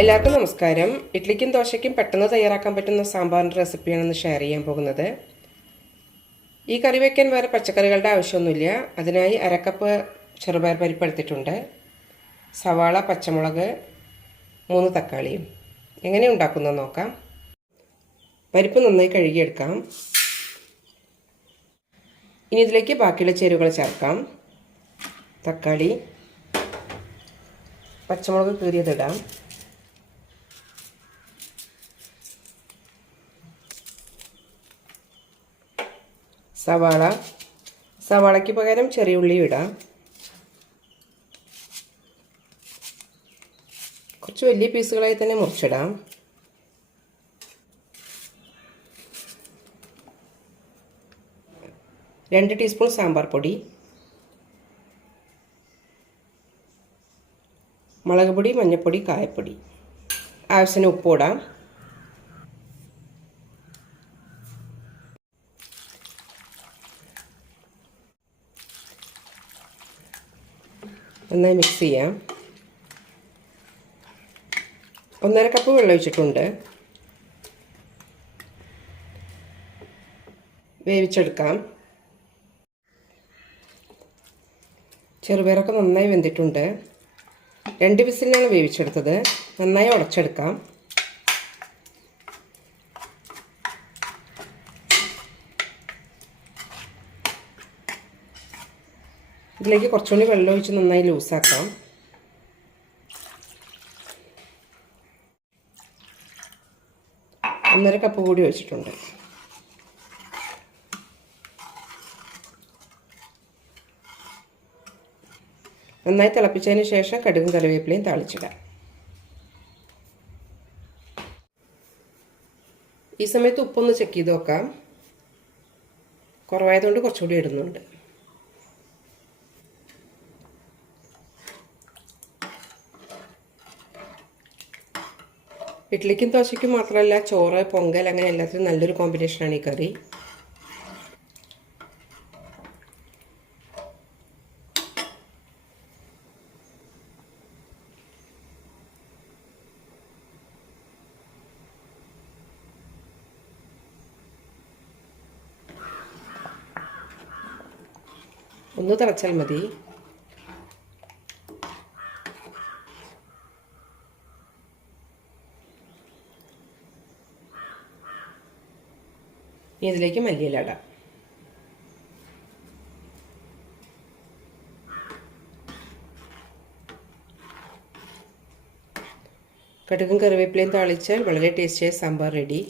എല്ലാവർക്കും നമസ്കാരം. ഇഡ്ലിക്കും ദോശയ്ക്കും പെട്ടെന്ന് തയ്യാറാക്കാൻ പറ്റുന്ന സാമ്പാറിന്റെ റെസിപ്പിയാണ് ഇന്ന് ഷെയർ ചെയ്യാൻ പോകുന്നത്. ഈ കറി വയ്ക്കാൻ വേറെ പച്ചക്കറികളുടെ ആവശ്യമൊന്നുമില്ല. അതിനായി അരക്കപ്പ് ചെറുപയർ പരിപ്പ് എടുത്തിട്ടുണ്ട്. സവാള പച്ചമുളക് മൂന്ന് തക്കാളിയും. എങ്ങനെ ഉണ്ടാക്കുന്നത് നോക്കാം. പരിപ്പ് നന്നായി കഴുകിയെടുക്കാം. ഇനി ഇതിലേക്ക് ബാക്കിയുള്ള ചേരുവകൾ ചേർക്കാം. തക്കാളി പച്ചമുളക് കീറിയതിടാം സവാള. സവാളയ്ക്ക് പകരം ചെറിയ ഉള്ളി ഇടാം. കുറച്ച് വലിയ പീസുകളായി തന്നെ മുറിച്ചിടാം. രണ്ട് ടീസ്പൂൺ സാമ്പാർ പൊടി. മുളക് പൊടി മഞ്ഞൾപ്പൊടി കായപ്പൊടി. ആവശ്യത്തിന് ഉപ്പ് ഇടാം. നന്നായി മിക്സ് ചെയ്യാം. ഒന്നര കപ്പ് വെള്ളം ഒഴിച്ചിട്ടുണ്ട്. വേവിച്ചെടുക്കാം. ചെറുപയറൊക്കെ നന്നായി വെന്തിട്ടുണ്ട്. രണ്ട് വിസിലിനാണ് വേവിച്ചെടുത്തത്. നന്നായി ഉടച്ചെടുക്കാം. ഇതിലേക്ക് കുറച്ചുകൂടി വെള്ളം ഒഴിച്ച് നന്നായി ലൂസാക്കാം. ഒന്നര കപ്പ് കൂടി ഒഴിച്ചിട്ടുണ്ട്. നന്നായി തിളപ്പിച്ചതിന് ശേഷം കടുകും കറിവേപ്പിലയും താളിച്ചിടാം. ഈ സമയത്ത് ഉപ്പൊന്ന് ചെക്ക് ചെയ്ത് നോക്കാം. കുറവായതുകൊണ്ട് കുറച്ചുകൂടി ഇടുന്നുണ്ട്. ഇഡ്ലിക്കും ദോശയ്ക്കും മാത്രമല്ല ചോറ് പൊങ്കൽ അങ്ങനെ എല്ലാത്തിനും നല്ലൊരു കോമ്പിനേഷനാണ് ഈ കറി. ഒന്ന് തിളച്ചാൽ മതി. ഇനി ഇതിലേക്ക് മല്ലിയില ഇടാം. കടുകും കറിവേപ്പിലയും താളിച്ചാൽ വളരെ ടേസ്റ്റിയായ സാമ്പാർ റെഡി